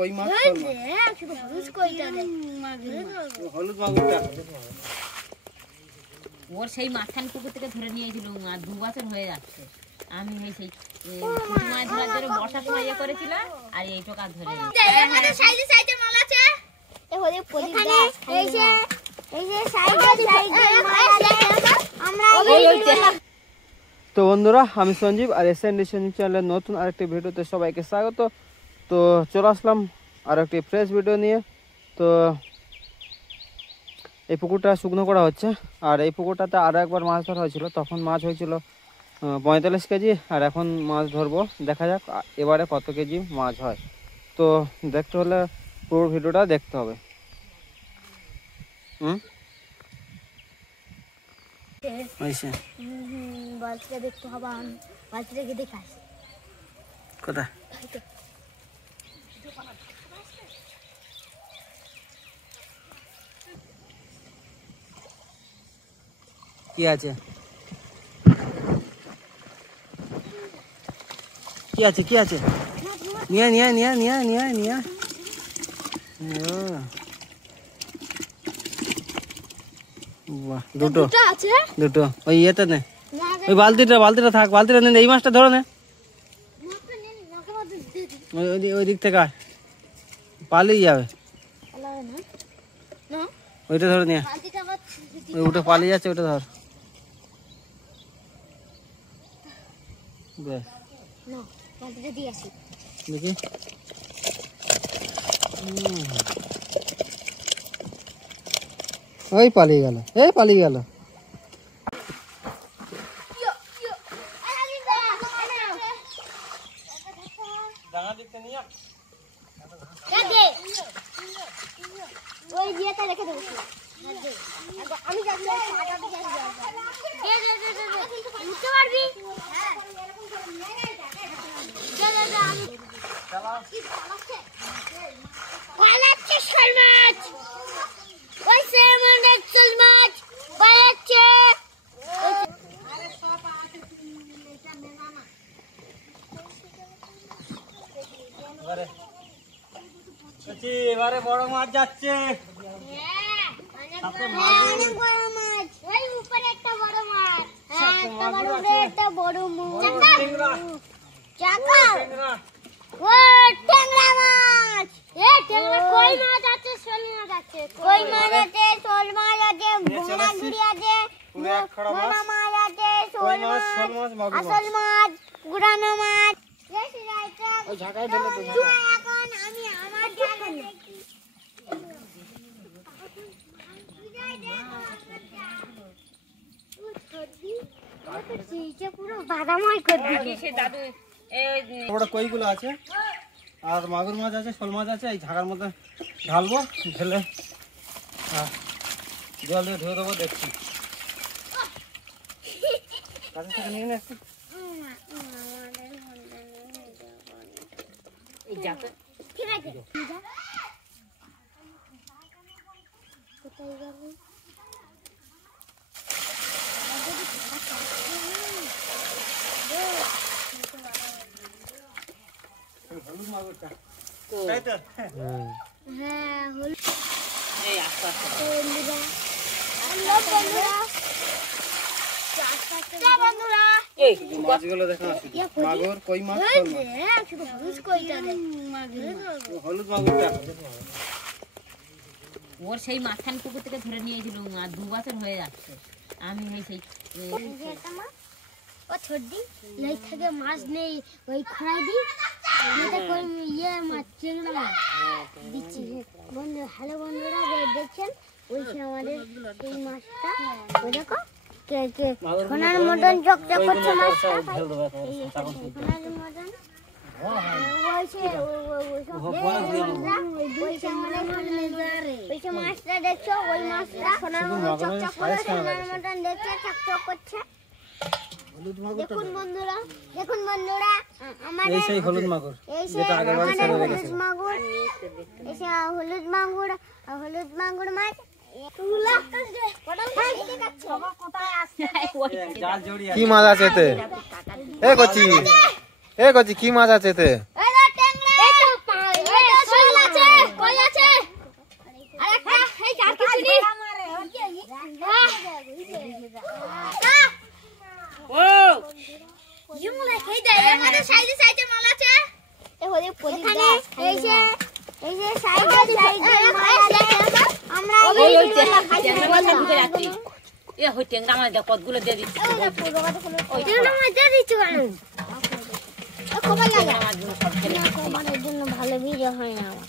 কই মাছ হলুদ মাগুরটা ওর সেই মাথান পুকুর থেকে ধরে নিয়ে এসেছিল 2 বছর হয়ে যাচ্ছে। আমি সেই মাছ ধরার জন্য বর্ষার সময় ইয়ে করেছিলাম আর এই টোকা ধরে তো বন্ধুরা, আমি সঞ্জীব আর এসএনডি সঞ্জীব চ্যানেলের নতুন আরেকটি ভিডিওতে সবাইকে স্বাগত। তো চলে আসলাম আর একটি ফ্রেশ ভিডিও নিয়ে। তো এই পুকুরটা শুকনো করা হচ্ছে, আর এই পুকুরটাতে আরও একবার মাছ ধরা হয়েছিল, তখন মাছ হয়েছিল 45 কেজি, আর এখন মাছ ধরবো। দেখা যাক এবারে কত কেজি মাছ হয়। তো দেখতে হলে পুরো ভিডিওটা দেখতে হবে। দেখতে হবে, বালতিটাকে দেখে আসি কোথায়। কি আছে কি আছে কি আছে নিয়ে নিয়ে নিয়ে নিয়ে নিয়ে নিয়ে দুটো দুটো ওই ইয়েতে নে, ওই বালতিটা থাক, বালতিটা নে, এই মাছটা ধরো নে, ওই দিক থেকে পালিয়ে যাবে, ওইটা ধরে নিয়ে, ওই উঠে পালিয়ে যাচ্ছে, ওটা ধর। বেশ দেখি ওই পালিয়ে গেল, এই পালিয়ে গেল। এবারে বড় মাছ যাচ্ছে, গুড়ানো মাছ। কইগুলো আছে আর মাগুর মাছ আছে, শোল মাছ আছে। এই ঝাঁকার মধ্যে ঢালবো, ঢেলে জল দিয়ে ধুয়ে দেবো। দেখছি কাছে থেকে নিয়ে একটু হলুদ মাগুরটা, তাই তো? হ্যাঁ, হলুদ। এই আস্তে আস্তে মাছগুলো দেখা মাগুর, কই মাছ, হলুদ মাগুরটা। ওর সেই মাথান পুকুর থেকে ধরে নিয়ে এসেছিল 2 বছর হয়ে যাচ্ছে। আমি সেই থেকে মাছ নেই, ওই খড়াই দিই, ইয়ে মাছ, চিংড়া মাছ দিচ্ছি। বন্ধু, হ্যালো বন্ধুরা, দেখছেন ওই আমাদের এই মাছটা, ওই দেখো সোনার মতন চকচক করছে মাছটা, সোনার মতন মাছটা দেখছো, ওই মাছটা সোনার মতন চকচক করে, সোনার মতন দেখছে, চকচক করছে। দেখুন বন্ধুরা, দেখুন বন্ধুরা, আমাদের সেই হলুদ মাগুর, যেটা আগেরবার ছেড়ে রেখেছে, মাগুর, এই হলুদ মাগুর, হলুদ মাগুর মাছ। কি মাছ আছে এতে? এ কচি কি মাছ আছে এতে? এই যে সাইডে আমরা ওই ট্যাংরা মাছ ঢুকে যাচ্ছে এ হই ট্যাংরা মাছ দেখ কতগুলো দিয়ে দিচ্ছি ট্যাংরা মাছ দিয়ে দিচ্ছি কেন খবর লাগে ট্যাংরা মাছগুলো সব ফেলে খবরের জন্য ভালো ভিডিও হয় না আমার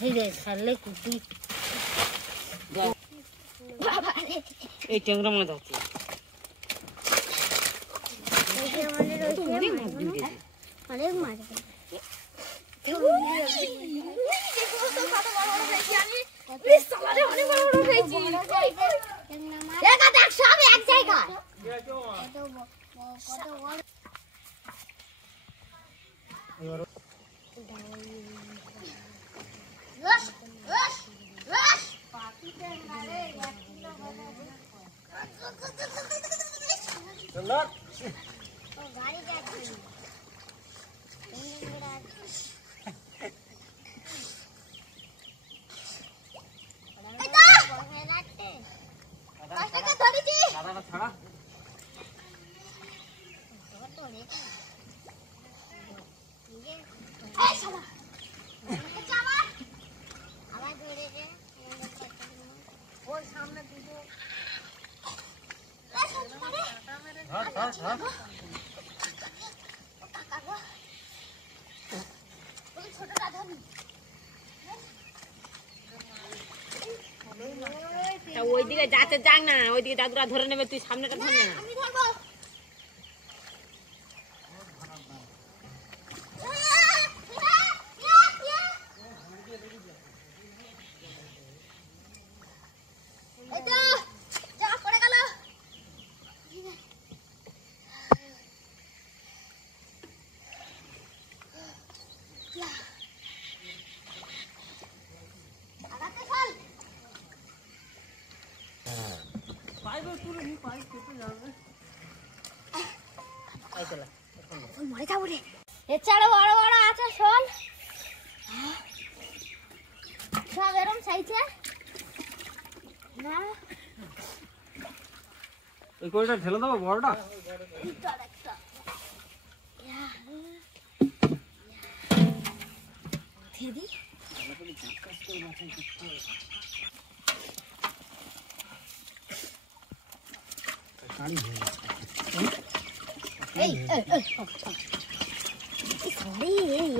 এই যে সারলে কুটি এই ট্যাংরা মাছ আছে অনেক মাছ সব এক জায়গায় ওইদিকে যাতে যাক না ওইদিকে দাদুরা ধরে নেবে তুই সামনেটা ধর না এছাড়া বড় বড় আছে শোল সব এরম চাইছে না এই কোলটা ঢেলে দেবো বড়টা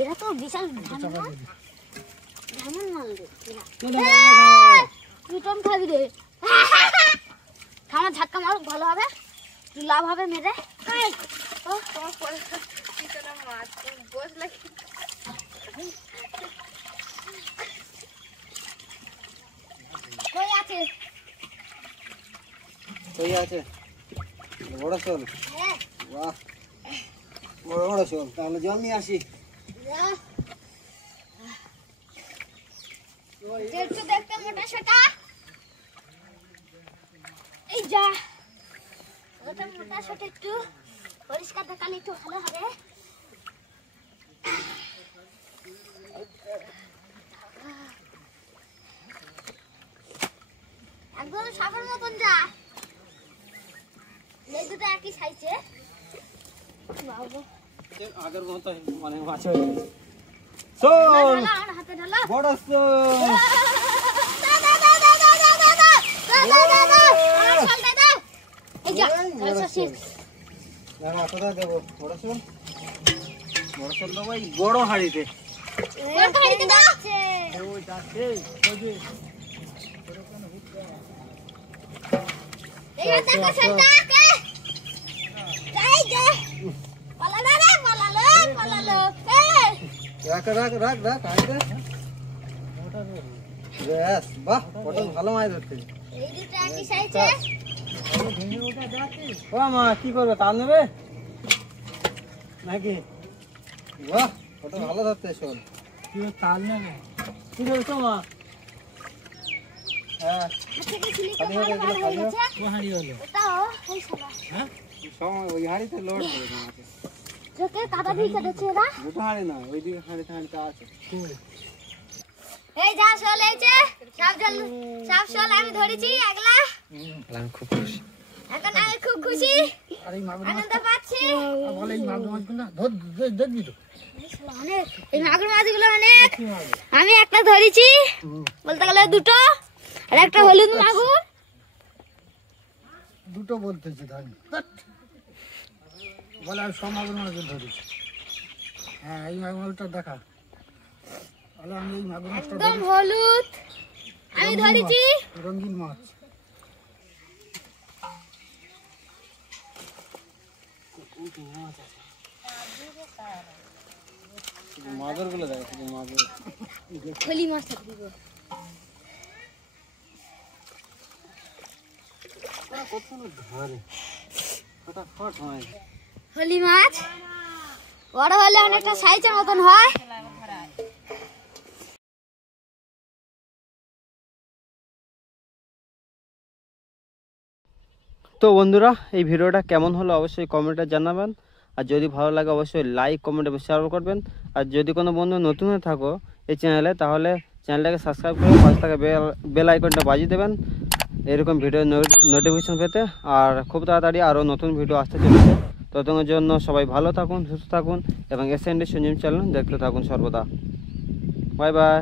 এরা তো বিশাল ধামন মাল তুই টম খাবি রে আমার ঝাটকা মার ভালো হবে তুই লাভ হবে মেরে কই আছে কই আছে বড় শোল বাহ বড় বড় শোল তাহলে জল নিয়ে আসি দেখতে দেখতে মোটা সেটা এই যা ওটা মোটা সেটা একটু পরিষ্কার দেখালে একটু ভালো হবে একদম সাপের মতন যা এই দুটো একই সাইজে বাবু আগের মতো মানে মাছ হয়ে গেছে শোল হাতে ঢালা বড় শোল এই যা কোথায় দেবো বড় শোল দেবো এই বড় হাঁড়িতে ওই যাচ্ছে রাখ রাখ রাখ রাখ হাঁড়িতে বেশ বাহ পটল ভালো মাছ ধরতে ও মা কি করবে তাল নেবে নাকি বাহ পটল ভালো ধরতে শোন কি তাল নেবে কি বলছো মা হ্যাঁ হাঁড়ি হলো হ্যাঁ ওই হাঁড়িতে লোড করে তোমাকে কাদা দিয়ে কেটেছে এরা দুটো হাঁড়ি না ওইদিকে হাঁড়িতে আছে এই যা শোল এইছে সব শোল আমি ধরেছি একলা আমি খুব খুশি এখন আমি খুব খুশি আর এই মাগুর মাছ আনন্দ পাচ্ছি। বলে এই মাগুর মাছগুলো ধর দেখবি তো অনেক এই মাগুর মাছগুলো অনেক। আমি একটা ধরেছি, বলতে গেলে দুটো, আর একটা হলুদ মাগুর। দুটো বলতেছি ধরি বলে আমি সব মাগুর মাছ ধরেছি। হ্যাঁ এই মাগুর মাছটা দেখা বলে আমি এই মাগুর মাছটা একদম হলুদ আমি ধরেছি। রঙিন মাছ মাগুরগুলো দেখো, শুধু মাগুর। হলি মাছটা দিব। ফটাফট হয়। হলি মাছ বড় হলে অনেকটা সাইজের মতন হয়। তো বন্ধুরা, এই ভিডিওটা কেমন হলো অবশ্যই কমেন্টে জানাবেন। আর যদি ভালো লাগে অবশ্যই লাইক, কমেন্ট এবং শেয়ার করবেন। আর যদি কোনো বন্ধু নতুন হয়ে থাকো এই চ্যানেলে, তাহলে চ্যানেলটাকে সাবস্ক্রাইব করে পাশে থাকা বেল আইকনটা বাজিয়ে দেবেন এরকম ভিডিও নোটিফিকেশন পেতে। আর খুব তাড়াতাড়ি আরও নতুন ভিডিও আসতে চলেছে। ততক্ষণের জন্য সবাই ভালো থাকুন, সুস্থ থাকুন এবং SND সঞ্জীব চ্যানেল দেখতে থাকুন সর্বদা। Bye bye.